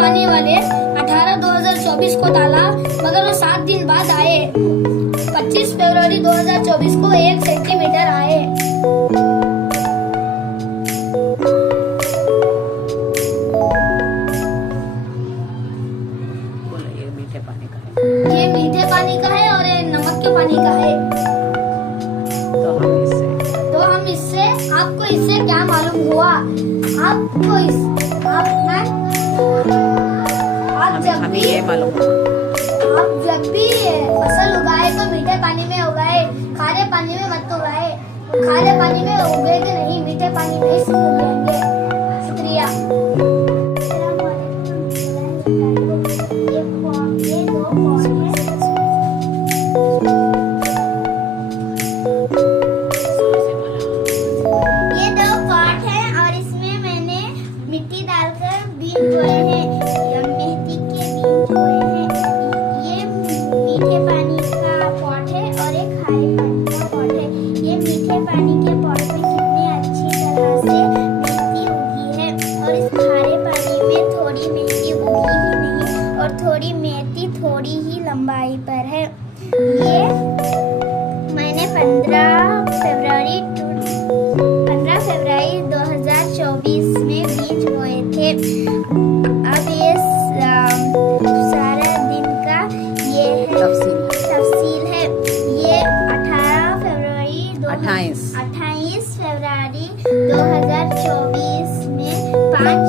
पानी वाले 18/2024 को डाला, मगर वो 7 दिन बाद आए। 25 फरवरी 2024 को 1 सेंटीमीटर आए। ये मीठे पानी का है, ये मीठे पानी का है और ये नमक के पानी का है। हम इससे आपको इससे क्या मालूम हुआ? आपको हमें ये मालूम हुआ, आप जब भी फसल उगाए तो मीठे पानी में उगाए, खारे पानी में मत उगाए। खारे पानी में उगेंगे नहीं, मीठे पानी में ही उगेंगे। शुक्रिया। ये 2 पॉट है और इसमें मैंने मिट्टी डालकर बीज बोए हैं, मेथी के बीज बोए हैं। ये मीठे पानी का पॉट है और एक खारे पानी का पॉट है। ये मीठे पानी के पॉट में कितनी अच्छी तरह से मेथी उगी है, और इस खारे पानी में थोड़ी मेथी उगी ही नहीं, और थोड़ी मेथी थोड़ी ही लंबाई पर है। ये मैंने 15 फरवरी 2024 में बीज बोए थे। अब ये सारा दिन का ये है तफसील है। ये 28 फरवरी 2024 में 5